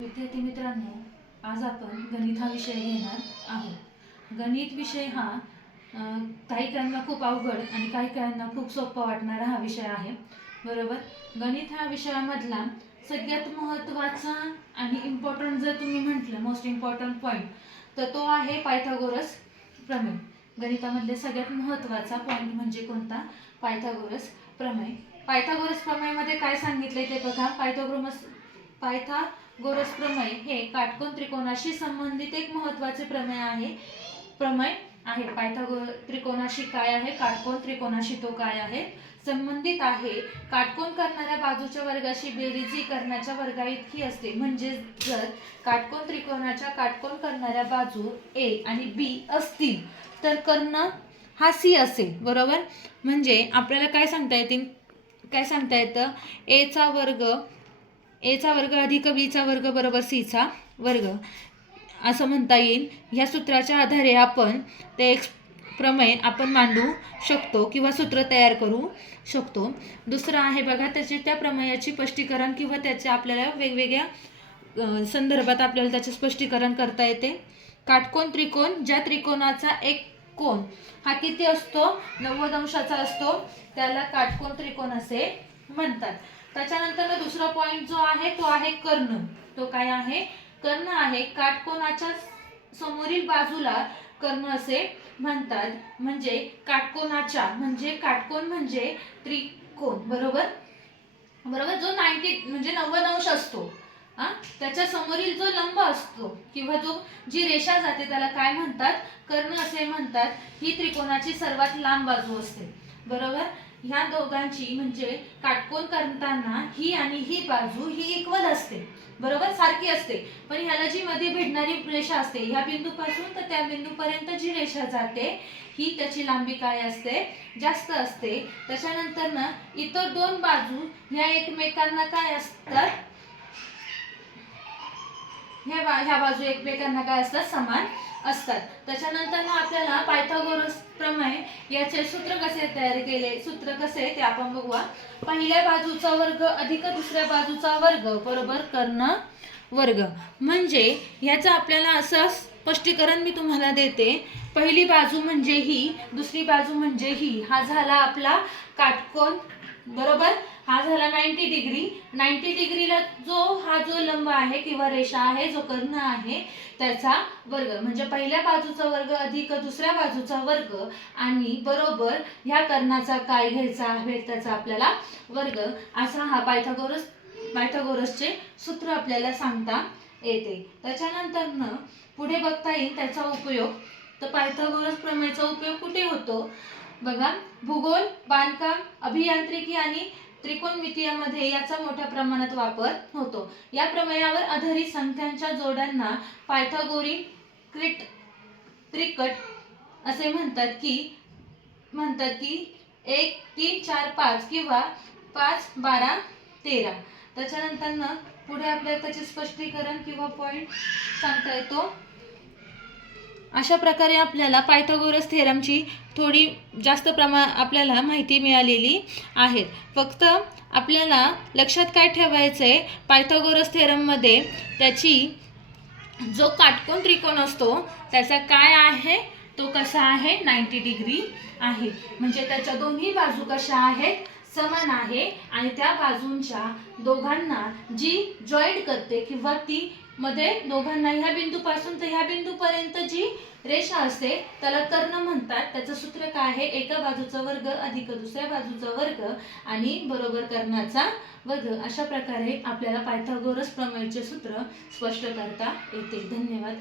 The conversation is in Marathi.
विद्यार्थी मित्रांनो, आज आपण गणित हा विषय घेणार आहोत। गणित विषय हा काही काहींना खूप अवघड आणि काही काहींना खूप सोपा वाटणारा हा विषय आहे, बरोबर। गणित हा विषयामधला सगळ्यात महत्त्वाचा आणि इम्पॉर्टंट जर तुम्ही म्हटलं मोस्ट इम्पॉर्टंट पॉईंट तर तो आहे पायथागोरस प्रमेय। गणितामधले सगळ्यात महत्त्वाचा पॉईंट म्हणजे कोणता? पायथागोरस प्रमेय। पायथागोरस प्रमेयमध्ये काय सांगितले ते बघा। पायथागोरस प्रमेय हे काटकोन त्रिकोणाशी संबंधित एक महत्त्वाचे प्रमेय आहे। त्रिकोणाशी काय आहे? काटकोन त्रिकोणाशी तो काय आहे? संबंधित आहे। काटकोन करणाऱ्या बाजूच्या वर्गाशी बेरीज करण्याच्या वर्गा इतकी असते। म्हणजे जर काटकोन त्रिकोणाच्या काटकोन करणाऱ्या बाजू A आणि B असतील तर कर्ण हा C असेल, बरोबर। म्हणजे आपल्याला काय सांगता येतं? A चा वर्ग अधिक B चा वर्ग बरोबर C चा वर्ग असं म्हणता येईल। ह्या सूत्राच्या आधारे आपण ते एक प्रमेय आपण मांडू शकतो किंवा सूत्र तयार करू शकतो। दुसरं आहे बघा, त्या प्रमेयाची स्पष्टीकरण किंवा त्याचे आपल्याला वेगवेगळ्या संदर्भात आपल्याला त्याचे स्पष्टीकरण करता येते। काटकोन त्रिकोण, ज्या त्रिकोणाचा एक कोन हा किती असतो? 90 अंशाचा असतो, त्याला काटकोन त्रिकोण असे म्हणतात। त्याच्यानंतर दुसरा पॉइंट जो आहे तो आहे कर्ण। तो काय आहे? कर्ण आहे। काटकोनाच्या समोरील बाजूला कर्ण असे म्हणतात। म्हणजे काटकोनाच्या काटकोन म्हणजे त्रिकोण, बरोबर। जो 90 अंश असतो, त्याच्या समोरील जो लंब असतो किंवा जी रेषा जाते त्याला काय म्हणतात? कर्ण असे म्हणतात। ही त्रिकोणाची सर्वात लांब बाजू असते, बरोबर। ह्या दोघांची म्हणजे काटकोन करताना ही आणि ही बाजू ही इक्वल असते, बरोबर, सारखी असते। पण ह्याला जी मध्ये भेटणारी रेषा असते, ह्या बिंदूपासून तर त्या बिंदूपर्यंत जी रेषा जाते ही त्याची लांबी काय असते? जास्त असते। त्याच्यानंतर ना इतर दोन बाजू ह्या एकमेकांना काय असतात? ह्या बाजू एकमेकांना काय असतात? समान असतात। त्याच्यानंतर ना आपल्याला पायथागोरस प्रमेय याचे सूत्र कसे तयार केले? सूत्र कसे ते आपण बघूया। पहिल्या बाजूचा वर्ग अधिक दुसऱ्या बाजूचा वर्ग बरोबर कर्ण वर्ग। म्हणजे ह्याचं आपल्याला असं स्पष्टीकरण मी तुम्हाला देते। पहिली बाजू म्हणजे ही, दुसरी बाजू म्हणजे ही। हा झाला आपला काटकोन, बरोबर। हा झाला 90 डिग्री। 90 डिग्रीला जो लंब आहे किंवा रेषा आहे, जो कर्ण आहे त्याचा वर्ग म्हणजे पहिल्या बाजूचा वर्ग अधिक दुसऱ्या बाजूचा वर्ग आणि बरोबर ह्या कर्णाचा काय घ्यायचा आहे? त्याचा आपल्याला वर्ग। असा हा पायथागोरसचे सूत्र आपल्याला सांगता येते। त्याच्यानंतर पुढे बघता येईल त्याचा उपयोग। तर पायथागोरस प्रमेयचा उपयोग कुठे होतो बघा? भूगोल, बांधकाम, अभियांत्रिकी आणि त्रिकोणमितीयामध्ये याचा मोठ्या प्रमाणात वापर होतो। या प्रमेयावर आधारित संख्यांच्या जोड्यांना पायथागोरिक त्रिकट असे म्हणतात की 1 3 4 5 किंवा 5 12 13। त्याच्यानंतर पुढे आपल्याला त्याचे स्पष्टीकरण किंवा पॉइंट सांगता येतो। अशा प्रकारे आपल्याला पायथागोरस थेरमची थोडी जास्त आपल्याला माहिती मिळालेली आहे। फक्त आपल्याला लक्षात काय ठेवायचंय? पायथागोरस थेरम मध्ये त्याची जो काटकोन त्रिकोण असतो त्याचा काय आहे? तो कसा आहे? 90 डिग्री आहे। म्हणजे त्याच्या दोन्ही बाजू कशा आहेत? समान आहे। आणि त्या बाजूंच्या दोघांना जी जॉईंट करते किंवा ती मध्ये दोघांना ह्या बिंदूपासून तर ह्या बिंदूपर्यंत जी रेषा असते त्याला कर्ण म्हणतात। त्याचं सूत्र काय आहे? एका बाजूचा वर्ग अधिक दुसऱ्या बाजूचा वर्ग आणि बरोबर कर्णाचा वर्ग। अशा प्रकारे आपल्याला पायथागोरस प्रमेयचे सूत्र स्पष्ट करता येते। धन्यवाद।